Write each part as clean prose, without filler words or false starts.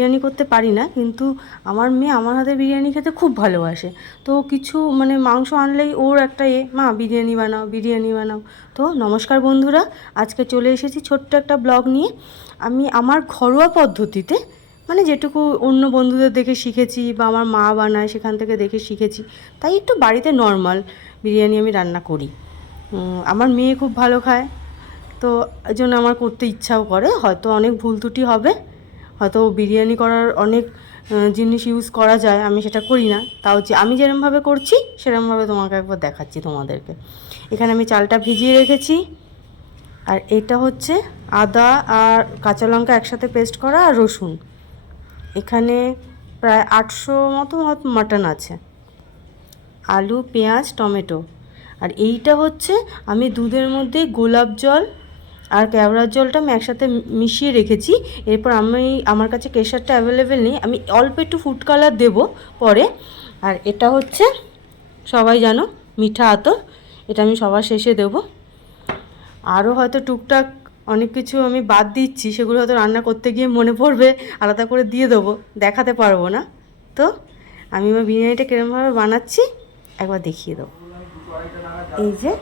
বিরিয়ানি করতে পারি না, কিন্তু আমার মেয়ে আমার হাতে বিরিয়ানি খেতে খুব ভালোবাসে। তো কিছু মানে মাংস আনলেই ওর একটা মা বিরিয়ানি বানাও, বিরিয়ানি বানাও। তো নমস্কার বন্ধুরা, আজকে চলে এসেছি ছোট্ট একটা ব্লগ নিয়ে। আমি আমার ঘরোয়া পদ্ধতিতে, মানে যেটুকু অন্য বন্ধুদের দেখে শিখেছি বা আমার মা বানায় সেখান থেকে দেখে শিখেছি, তাই একটু বাড়িতে নর্মাল বিরিয়ানি আমি রান্না করি। আমার মেয়ে খুব ভালো খায়, তো এই জন্য আমার করতে ইচ্ছাও করে। হয়তো অনেক ভুল ত্রুটি হবে, হয়তো বিরিয়ানি করার অনেক জিনিস ইউজ করা যায়, আমি সেটা করি না। তাও যে আমি যেরমভাবে করছি সেরমভাবে তোমাকে একবার দেখাচ্ছি তোমাদেরকে। এখানে আমি চালটা ভিজিয়ে রেখেছি, আর এটা হচ্ছে আদা আর কাঁচা লঙ্কা একসাথে পেস্ট করা আর রসুন। এখানে প্রায় 800 মতো মাটন আছে, আলু, পেঁয়াজ, টমেটো। আর এইটা হচ্ছে আমি দুধের মধ্যে গোলাপ জল আর কেওড়ার জলটা আমি একসাথে মিশিয়ে রেখেছি। এরপর আমার কাছে কেশরটা অ্যাভেলেবেল নেই, আমি অল্প একটু ফুড কালার দেবো পরে। আর এটা হচ্ছে সবাই জানো মিঠা আতর, এটা আমি সবার শেষে দেবো। আরও হয়তো টুকটাক অনেক কিছু আমি বাদ দিচ্ছি, সেগুলো হয়তো রান্না করতে গিয়ে মনে পড়বে, আলাদা করে দিয়ে দেবো, দেখাতে পারবো না। তো আমি এবার বিরিয়ানিটা কীরকমভাবে বানাচ্ছি একবার দেখিয়ে দেবো। এই যে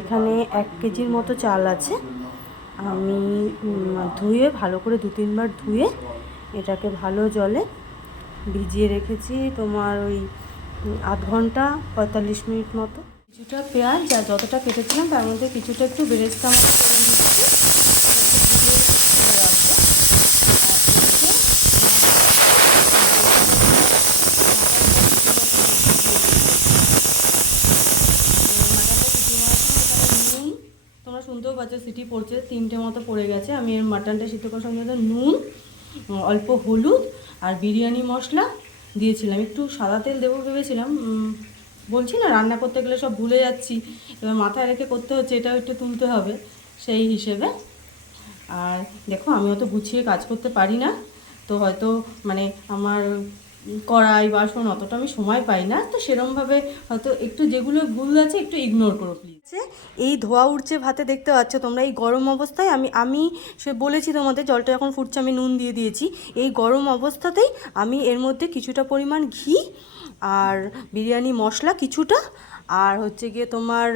এখানে 1 কেজির মতো চাল আছে, আমি ধুয়ে ভালো করে 2-3 বার ধুয়ে এটাকে ভালো জলে ভিজিয়ে রেখেছি, তোমার ওই আধ ঘন্টা 45 মিনিট মতো। কিছুটা পেঁয়াজ আর যতটা কেটেছিলাম তার মধ্যে কিছুটা একটু বেরেস্তা মতো করে নিচ্ছি, করে রাখবো। তোমরা শুনতেও পাচ্ছ সিটি পড়ছে, 3টে মতো পড়ে গেছে। আমি এর মাটনটা সিদ্ধ করার সঙ্গে নুন, অল্প হলুদ আর বিরিয়ানি মশলা দিয়েছিলাম। একটু সাদা তেল দেবো ভেবেছিলাম, বলছি না রান্না করতে গেলে সব ভুলে যাচ্ছি, এবার মাথায় রেখে করতে হচ্ছে, এটাও একটু তুলতে হবে সেই হিসেবে। আর দেখো আমি অত গুছিয়ে কাজ করতে পারি না, তো হয়তো মানে আমার কড়াই বাসন অতটা আমি সময় পাই না, তো সেরমভাবে হয়তো একটু যেগুলো ভুল আছে একটু ইগনোর করো প্লিজ। এই ধোয়া উঠছে ভাতে, দেখতে পাচ্ছ তোমরা। এই গরম অবস্থায় আমি সে বলেছি তোমাদের, জলটা যখন ফুটছে আমি নুন দিয়ে দিয়েছি। এই গরম অবস্থাতেই আমি এর মধ্যে কিছুটা পরিমাণ ঘি আর বিরিয়ানি মশলা কিছুটা, আর হচ্ছে গিয়ে তোমার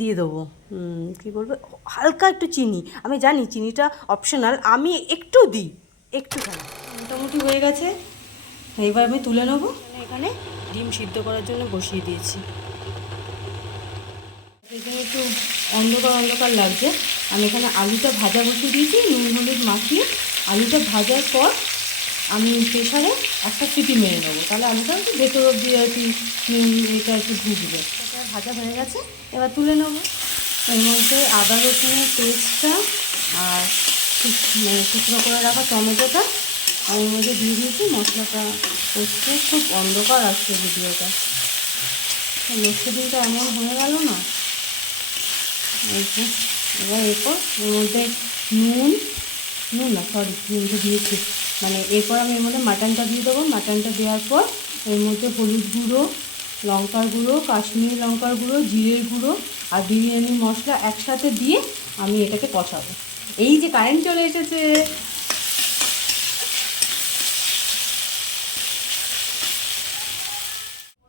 দিয়ে দেবো, কী বলবো, হালকা একটু চিনি। আমি জানি চিনিটা অপশনাল, আমি একটু দিই, একটুখানি। মোটামুটি হয়ে গেছে, এবার আমি তুলে নেবো। এখানে ডিম সিদ্ধ করার জন্য বসিয়ে দিয়েছি। এখানে একটু অন্ধকার অন্ধকার লাগছে, আমি এখানে আলুটা ভাজা বসিয়ে দিয়েছি, নুন হলুদ মাখিয়ে। আলুটা ভাজার পর আমি প্রেশারে একটা সিটি মেরে নেবো, তাহলে আলুটা একটু ভেতর অব্দি আর কি এটা একটু ঢুকবে। এটা ভাজা হয়ে গেছে, এবার তুলে নেবো। এর মধ্যে আদা রসুনের পেস্টটা আর টুকরো করে রাখা টমেটোটা আমি এর মধ্যে দিয়ে দিয়েছি। মশলাটা করতে খুব অন্ধকার আসছে ভিডিওটা, লোডশেডিংটা এমন হয়ে গেল না। এবার এরপর এর মধ্যে নুন নুনটা দিয়েছি, মানে এরপর আমি এর মধ্যে মাটনটা দিয়ে দেবো। মাটনটা দেওয়ার পর এর মধ্যে হলুদ গুঁড়ো, লঙ্কার গুঁড়ো, কাশ্মীরি লঙ্কার গুঁড়ো, জিরের গুঁড়ো আর বিরিয়ানি মশলা একসাথে দিয়ে আমি এটাকে কষাবো। এই যে কারেন্ট চলে এসেছে,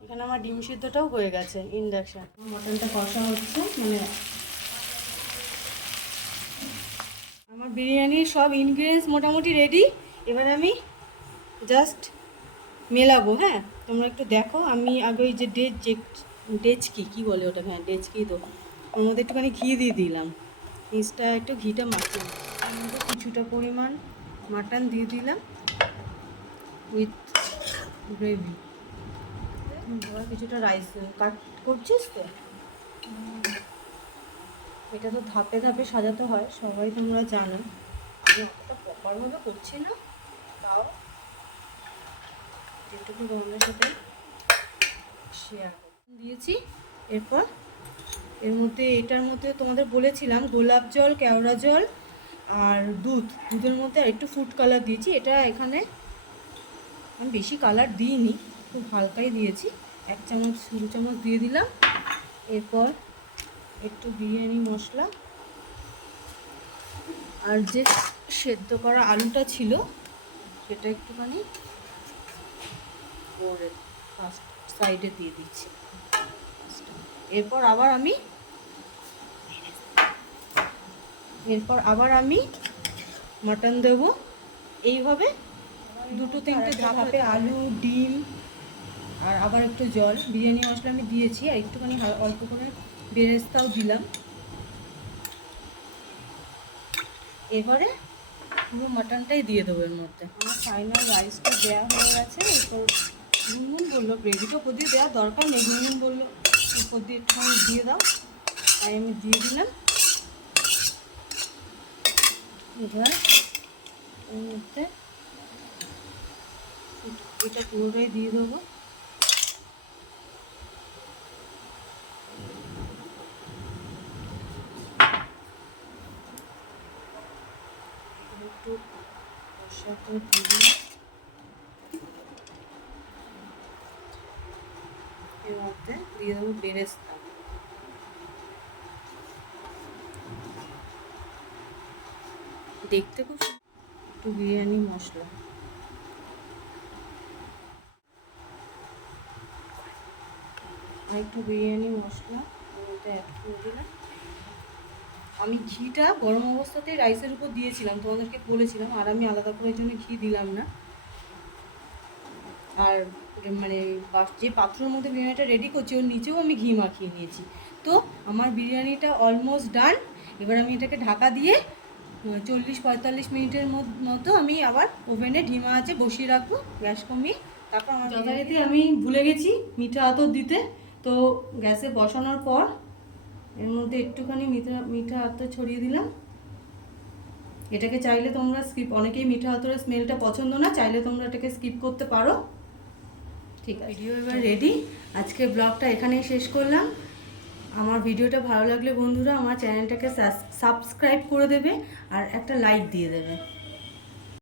এখানে আমার ডিম সিদ্ধটাও হয়ে গেছে ইন্ডাকশান। মটনটা কষা হচ্ছে, মানে আমার বিরিয়ানির সব ইনগ্রিডিয়েন্টস মোটামুটি রেডি। এবার আমি জাস্ট মেলাবো। হ্যাঁ, তোমরা একটু দেখো। আমি আগে ওই যে ডেচকি কী বলে ওটা, হ্যাঁ ডেচকি, তো ওর মধ্যে একটুখানি ঘি দিয়ে দিলাম, নিচটা একটু ঘিটা মাখিয়ে। তার মধ্যে কিছুটা পরিমাণ মাটন দিয়ে দিলাম উইথ গ্রেভি। এবার কিছুটা রাইস কাট করছিস তো, এটা তো ধাপে ধাপে সাজাতে হয়, সবাই তোমরা জানো। আমি অতটা প্রপারভাবে করছি না, তাও যেটুকু তোমাদের সাথে শেয়ার দিয়েছি। এরপর এটার মধ্যে তোমাদের বলেছিলাম গোলাপ জল, কেওড়া জল আর দুধের মধ্যে আর একটু ফুড কালার দিয়েছি। এটা এখানে আমি বেশি কালার দিইনি, খুব হালকাই দিয়েছি, 1 চামচ 2 চামচ দিয়ে দিলাম। এরপর একটু বিরিয়ানি মশলা আর যে সেদ্ধ করা আলুটা ছিল এটা একটুখানি ওর ফার্স্ট সাইডে দিয়ে দিচ্ছি। এরপর আবার আমি মাটন দেবো। এইভাবে 2-3টে ধাপে আলু, ডিম আর আবার একটু জল, বিরিয়ানি মশলা আমি দিয়েছি, আর একটুখানি অল্প করে বেরেস্তাও দিলাম। এবারে পুরো মাটনটাই দিয়ে দেবো এর মধ্যে। আমার ফাইনাল রাইসটা দেওয়া হয়ে গেছে। এরপর গুনগুন বললো গ্রেভি তো ওপর দিয়ে দেওয়ার দরকার নেই, গুনগুন বললো উপর দিয়ে একটুখানি দিয়ে দাও, তাই আমি দিয়ে দিলাম। এবার এর মধ্যে এটা পুরোটাই দিয়ে দেবো। একটু কষা করে দিয়ে দিলাম। এর মধ্যে দিয়ে দেবো বেরেস্তা। দেখতে খুব একটু বিরিয়ানি মশলা, আর একটু বিরিয়ানি মশলা এর মধ্যে অ্যাড করে দিলাম। আমি ঘিটা গরম অবস্থাতেই রাইসের উপর দিয়েছিলাম, তোমাদেরকে বলেছিলাম, আর আমি আলাদা করে জন্য ঘি দিলাম না। আর মানে যে পাত্রের মধ্যে বিরিয়ানিটা রেডি করছি ওর নিচেও আমি ঘি মাখিয়ে নিয়েছি। তো আমার বিরিয়ানিটা অলমোস্ট ডান। এবার আমি এটাকে ঢাকা দিয়ে 40-45 মিনিটের মতো আমি আবার ওভেনে ঢিমা আছে বসিয়ে রাখবো, গ্যাস কমিয়ে। তারপর আমার যথারীতি আমি ভুলে গেছি মিঠা আতর দিতে, তো গ্যাসে বসানোর পর এর মধ্যে একটুখানি মিঠা আতর ছড়িয়ে দিলাম। এটাকে চাইলে তোমরা অনেকেই মিঠা আতরের স্মেলটা পছন্দ না, চাইলে তোমরা এটাকে স্কিপ করতে পারো। ঠিক আছে, ভিডিও এবার রেডি। আজকে ব্লগটা এখানেই শেষ করলাম। আমার ভিডিওটা ভালো লাগলে বন্ধুরা আমার চ্যানেলটাকে সাবস্ক্রাইব করে দেবে আর একটা লাইক দিয়ে দেবে।